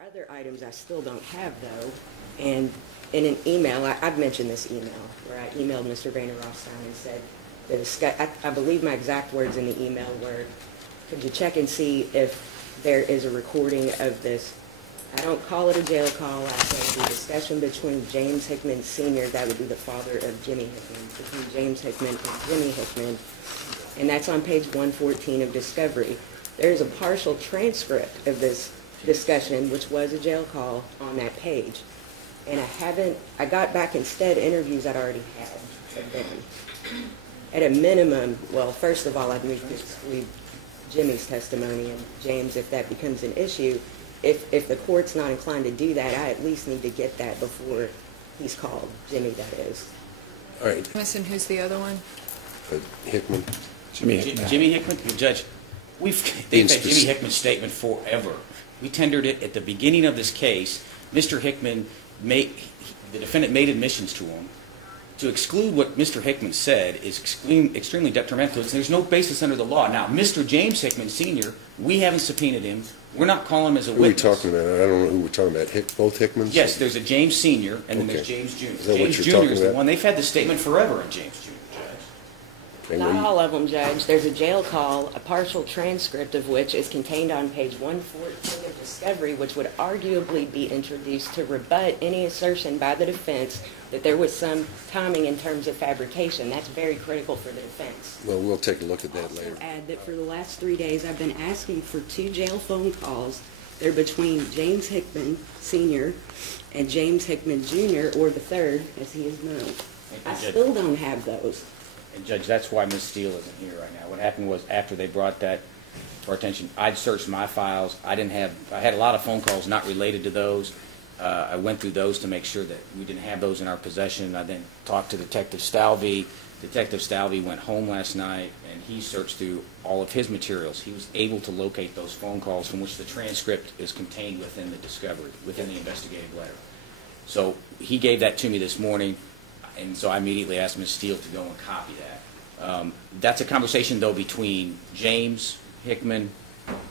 are other items I still don't have, though, and in an email, I've mentioned this email, where I emailed Mr. Vander Rothstein and said, I believe my exact words in the email were, could you check and see if there is a recording of this? I don't call it a jail call. I say the discussion between James Hickman Sr., that would be the father of Jimmy Hickman, between James Hickman and Jimmy Hickman, and that's on page 114 of Discovery. There's a partial transcript of this discussion, which was a jail call, on that page. And I got back instead interviews I'd already had of them. At a minimum, well, first of all, I'd need to exclude Jimmy's testimony, and James, if that becomes an issue, if the court's not inclined to do that, I at least need to get that before he's called, Jimmy, that is. All right. And who's the other one? Hickman. Jimmy Hickman? Judge, they've had Jimmy Hickman's statement forever. We tendered it at the beginning of this case. Mr. Hickman, the defendant made admissions to him. To exclude what Mr. Hickman said is extremely detrimental. There's no basis under the law. Now, Mr. James Hickman Sr., we haven't subpoenaed him. We're not calling him as a witness. Who are we talking about? I don't know who we're talking about. Both Hickmans? Yes, there's a James Sr. and then there's James Jr. Is that James what Jr. you're talking is the about? one. They've had the statement forever on James Jr., Judge. Not all of them, Judge. There's a jail call, a partial transcript of which is contained on page 114 of Discovery, which would arguably be introduced to rebut any assertion by the defense that there was some timing in terms of fabrication. That's very critical for the defense. Well, we'll take a look at that later. Also add that for the last 3 days, I've been asking for 2 jail phone calls. They're between James Hickman Sr. and James Hickman Jr., or the third, as he is known. I still don't have those. And Judge, that's why Ms. Steele isn't here right now. What happened was, after they brought that to our attention, I'd searched my files. I had a lot of phone calls not related to those. I went through those to make sure that we didn't have those in our possession. I then talked to Detective Stalvey. Detective Stalvey went home last night, and he searched through all of his materials. He was able to locate those phone calls from which the transcript is contained within the discovery, within the investigative letter. So he gave that to me this morning, and so I immediately asked Ms. Steele to go and copy that. That's a conversation, though, between James Hickman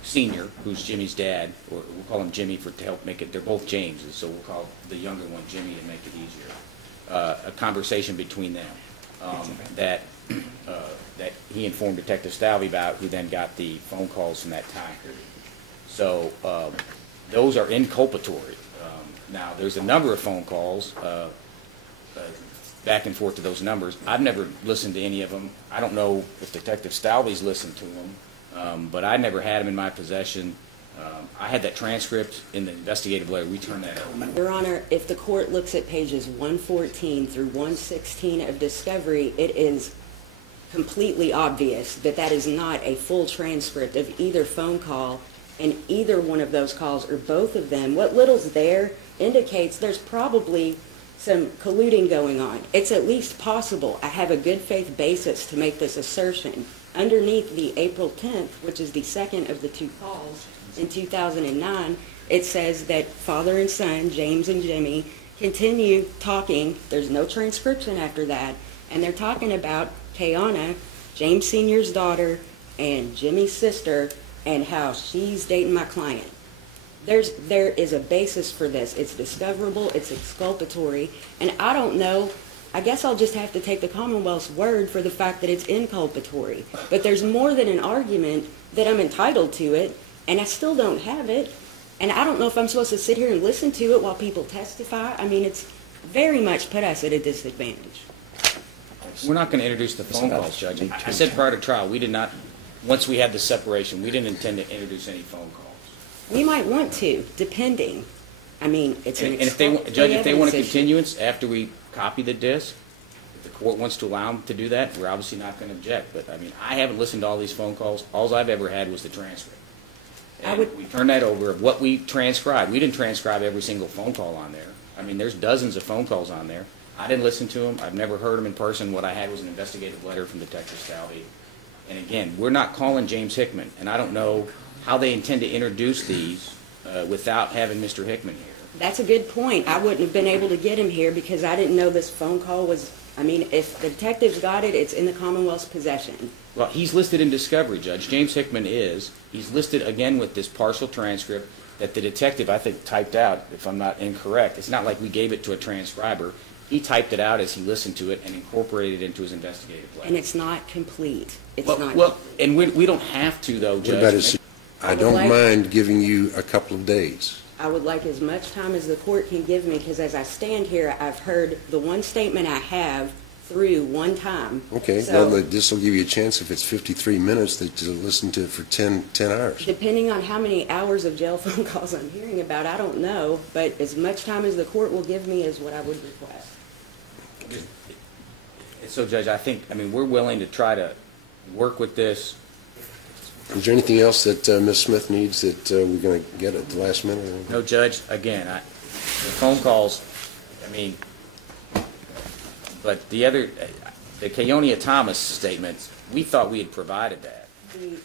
Sr., who's Jimmy's dad, or we'll call him Jimmy to help make it, they're both Jameses, so we'll call the younger one Jimmy to make it easier. A conversation between them that he informed Detective Stalvey about, who then got the phone calls from that time period. So those are inculpatory. Now, there's a number of phone calls back and forth to those numbers. I've never listened to any of them. I don't know if Detective Stalvey's listened to them, but I never had them in my possession. I had that transcript in the investigative letter. We turned that over. Your Honor, if the court looks at pages 114 through 116 of Discovery, it is completely obvious that that is not a full transcript of either phone call, and either one of those calls, or both of them. What little's there indicates there's probably some colluding going on. It's at least possible. I have a good faith basis to make this assertion. Underneath the April 10th, which is the second of the 2 calls in 2009, it says that father and son, James and Jimmy, continue talking. There's no transcription after that, and they're talking about Tayana, James Sr.'s daughter, and Jimmy's sister, and how she's dating my client. There is a basis for this. It's discoverable, it's exculpatory, and I don't know, I guess I'll just have to take the Commonwealth's word for the fact that it's inculpatory. But there's more than an argument that I'm entitled to it, and I still don't have it, and I don't know if I'm supposed to sit here and listen to it while people testify. I mean, it's very much put us at a disadvantage. We're not going to introduce the phone calls, Judge. I said prior to trial, we did not, once we had the separation, we didn't intend to introduce any phone calls. We might want to, depending. I mean, it's an exculpatory Judge, if they want a evidence continuance after we copy the disc, if the court wants to allow them to do that, we're obviously not going to object. But, I mean, I haven't listened to all these phone calls. All I've ever had was the transcript. And we turned that over of what we transcribed. We didn't transcribe every single phone call on there. I mean, there's dozens of phone calls on there. I didn't listen to them. I've never heard them in person. What I had was an investigative letter from Detective Stalvey. And again, we're not calling James Hickman, and I don't know how they intend to introduce these without having Mr. Hickman here. That's a good point. I wouldn't have been able to get him here because I didn't know this phone call was, I mean, if the detectives got it, it's in the Commonwealth's possession. Well, he's listed in Discovery, Judge. James Hickman is. He's listed, again, with this partial transcript. that the detective, I think, typed out, if I'm not incorrect. It's not like we gave it to a transcriber. He typed it out as he listened to it and incorporated it into his investigative plan. And it's not complete. It's well, not well, complete. and we don't have to, though, Judge. What about his, I don't mind giving you a couple of days. I would like as much time as the court can give me, because as I stand here, I've heard the one statement I have through one time. Okay, So, well, this will give you a chance, if it's 53 minutes, that you listen to it for 10 hours. depending on how many hours of jail phone calls I'm hearing about, I don't know, but as much time as the court will give me is what I would request. So, Judge, I mean, we're willing to try to work with this. Is there anything else that Ms. Smith needs that we're going to get at the last minute? No, Judge, again, the phone calls, I mean, but the Keonia Thomas statements, we thought we had provided that. 2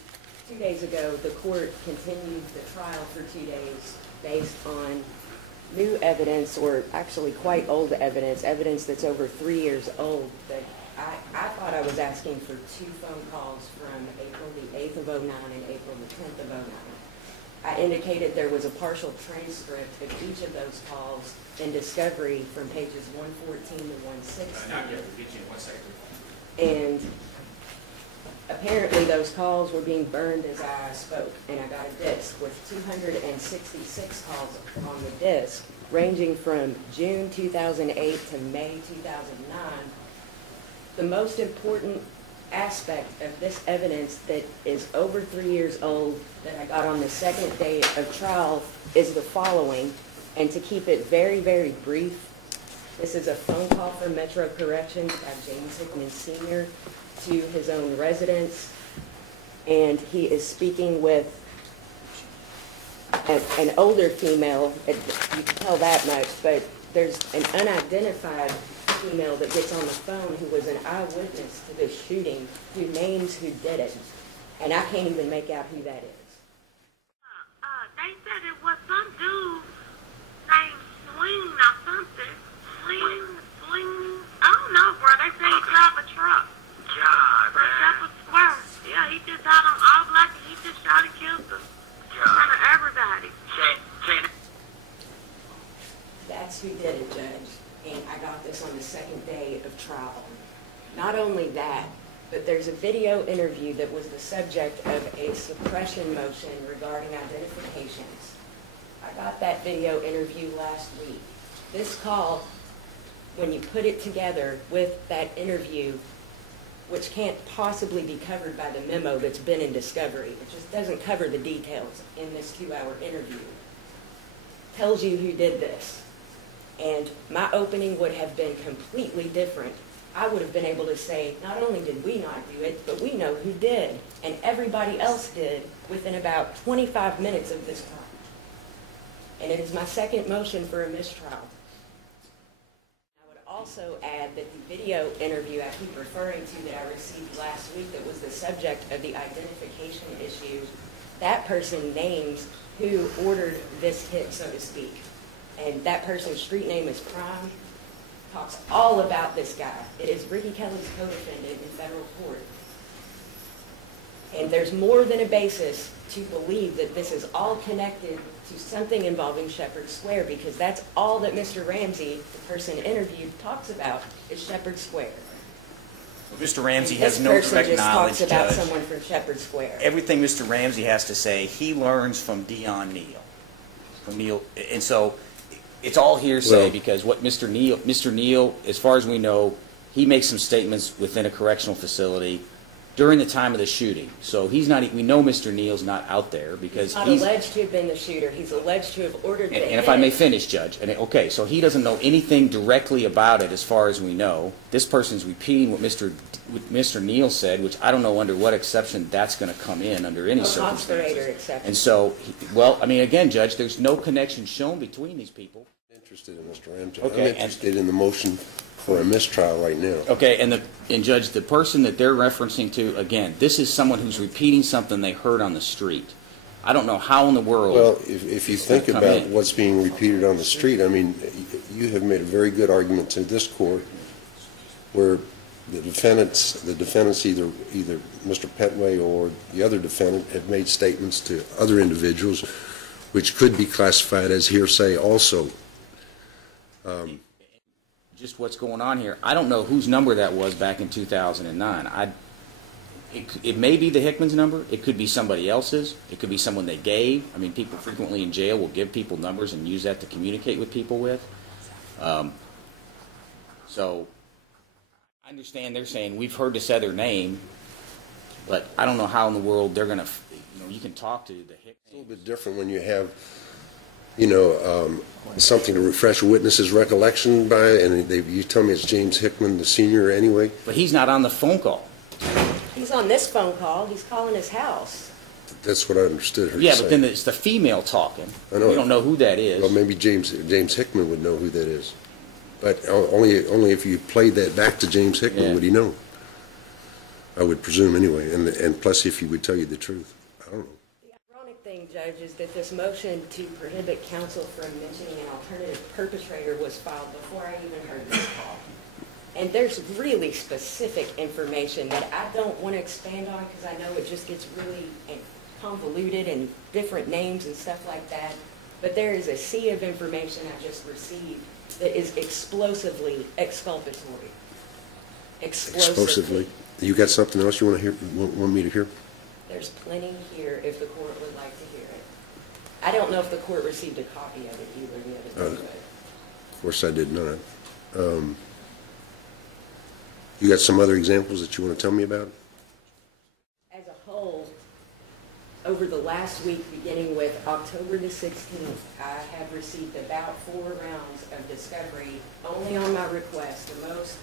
days ago, the court continued the trial for 2 days based on new evidence, or actually quite old evidence that's over 3 years old. That I thought I was asking for 2 phone calls from April the 8th of 09 and April the 10th of 09. I indicated there was a partial transcript of each of those calls in discovery from pages 114 to 116. Not yet, we'll get you in 1 second. And apparently those calls were being burned as I spoke, and I got a disc with 266 calls on the disc, ranging from June 2008 to May 2009. The most important aspect of this evidence that is over 3 years old that I got on the second day of trial is the following, and to keep it very, very brief, this is a phone call from Metro Corrections by James Hickman Sr. to his own residence, and he is speaking with an older female. You can tell that much, but there's an unidentified female that gets on the phone who was an eyewitness to this shooting, who names who did it, and I can't even make out who that is. They said it was some dude named Swing or something. Swing. I don't know, bro. They say he drive a truck. God, man. Shepherd Square. Yeah, he just had them all black and he just shot and killed them. In front of everybody. That's who did it, Judge. And I got this on the second day of trial. Not only that, but there's a video interview that was the subject of a suppression motion regarding identifications. I got that video interview last week. This call, when you put it together with that interview, which can't possibly be covered by the memo that's been in discovery, it just doesn't cover the details in this 2-hour interview, tells you who did this. And my opening would have been completely different. I would have been able to say, not only did we not do it, but we know who did, and everybody else did within about 25 minutes of this crime. And it is my second motion for a mistrial. I would also add that the video interview I keep referring to that I received last week that was the subject of the identification issue, that person names who ordered this hit, so to speak. And that person's street name is Prime, talks all about this guy. It is Ricky Kelly's co-defendant in federal court. And there's more than a basis to believe that this is all connected to something involving Shepherd Square, because that's all that Mr. Ramsey, the person interviewed, talks about is Shepherd Square. Well, Mr. Ramsey And has no direct knowledge, This person just talks about Judge. someone from Shepherd Square. Everything Mr. Ramsey has to say, he learns from Dion Neal. And so it's all hearsay, Well, because what Mr. Neal, as far as we know, he makes some statements within a correctional facility during the time of the shooting. So he's not, we know Mr. Neal's not out there because He's not alleged to have been the shooter. He's alleged to have ordered the hit. And if I may finish, Judge, okay, so he doesn't know anything directly about it as far as we know. This person's repeating what Mr. Neal said, which I don't know under what exception that's going to come in under any circumstances. Conspirator exception. And so, well, I mean, again, Judge, there's no connection shown between these people. Interested in Mr. Ramsey. Okay, I'm interested in the motion for a mistrial right now. Okay, and Judge, the person that they're referencing to, again, this is someone who's repeating something they heard on the street. I don't know how in the world. Well, if you think about what's being repeated on the street, I mean, you have made a very good argument to this court where the defendants either Mr. Pettway or the other defendant have made statements to other individuals which could be classified as hearsay also. Just what's going on here, I don't know whose number that was back in 2009. It may be the Hickman's number. It could be somebody else's. It could be someone they gave. I mean, people frequently in jail will give people numbers and use that to communicate with people with. So I understand they're saying, we've heard this other name, but I don't know how in the world they're going to, you can talk to the Hickman. It's a little bit different when you have, something to refresh a witness's recollection by, and you tell me it's James Hickman, the senior, anyway. But he's not on the phone call. He's on this phone call. He's calling his house. That's what I understood her to Yeah, say. but then it's the female talking. I know. We don't know who that is. Well, maybe James Hickman would know who that is. But only if you played that back to James Hickman would he know. I would presume anyway, and plus if he would tell you the truth. I don't know. The ironic thing, Judge, is that this motion to prohibit counsel from mentioning an alternative perpetrator was filed before I even heard this call. And there's really specific information that I don't want to expand on because I know it just gets really convoluted and different names and stuff like that. But there is a sea of information I just received that is explosively exculpatory. Explosively. You got something else you want to hear? Want me to hear? There's plenty here if the court would like to hear it. I don't know if the court received a copy of it either the other day. Of course I did not. You got some other examples that you want to tell me about? As a whole, over the last week, beginning with October the 16th, I have received about 4 rounds of discovery only on my request, the most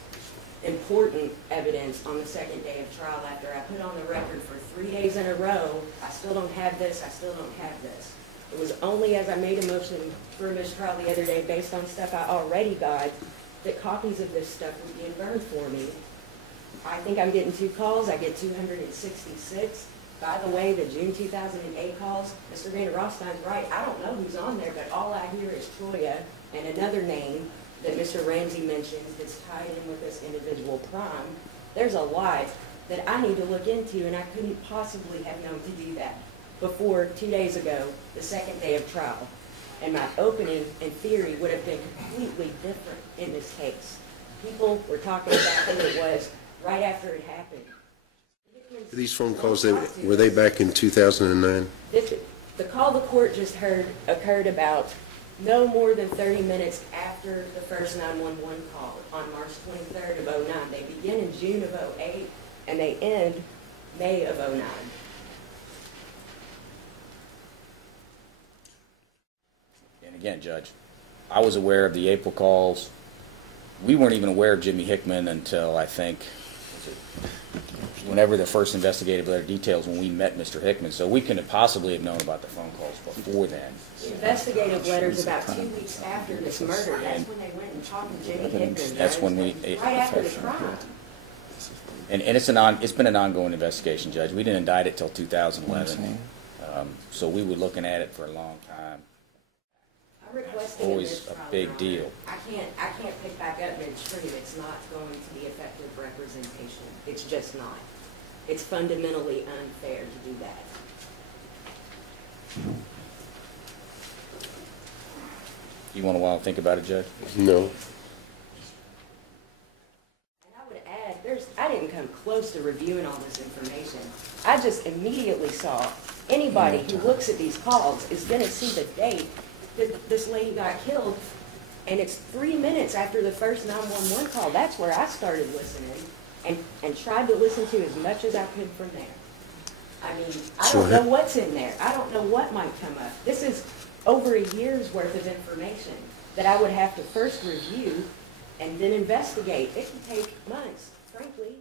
important evidence on the second day of trial after I put on the record for 3 days in a row, I still don't have this, I still don't have this. It was only as I made a motion for a mistrial the other day based on stuff I already got that copies of this stuff would get burned for me. I think I'm getting 2 calls. I get 266. By the way, the June 2008 calls, Mr. Vander Rothstein's right. I don't know who's on there, but all I hear is Toya and another name that Mr. Ramsey mentions that's tied in with this individual Prime. There's a lot that I need to look into, and I couldn't possibly have known to do that before 2 days ago, the second day of trial. And my opening in theory would have been completely different in this case. People were talking about who it was right after it happened. These phone calls, were they back in 2009? The call the court just heard occurred about no more than 30 minutes after the first 911 call on March 23rd of 09. They begin in June of 08 and they end May of 09. And again, Judge, I was aware of the April calls. We weren't even aware of Jimmy Hickman until I think whenever the first investigative letter details when we met Mr. Hickman. So we couldn't possibly have known about the phone calls before then. The investigative letters about 2 weeks after this murder, that's when they went and talked to Jimmy Hickman. That's when we... Right after the crime. And it's been an ongoing investigation, Judge. We didn't indict it till 2011. So we were looking at it for a long time. Always a big deal. I can't pick back up midstream. It's not going to be effective representation. It's just not. It's fundamentally unfair to do that. You want a while to think about it, Judge? No. And I would add, I didn't come close to reviewing all this information. I just immediately saw anybody who looks at these calls is going to see the date that this lady got killed, and it's 3 minutes after the first 911 call. That's where I started listening and tried to listen to as much as I could from there. I mean, I don't know what's in there. I don't know what might come up. This is over a year's worth of information that I would have to first review and then investigate. It could take months, frankly.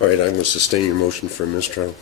All right, I'm going to sustain your motion for a mistrial.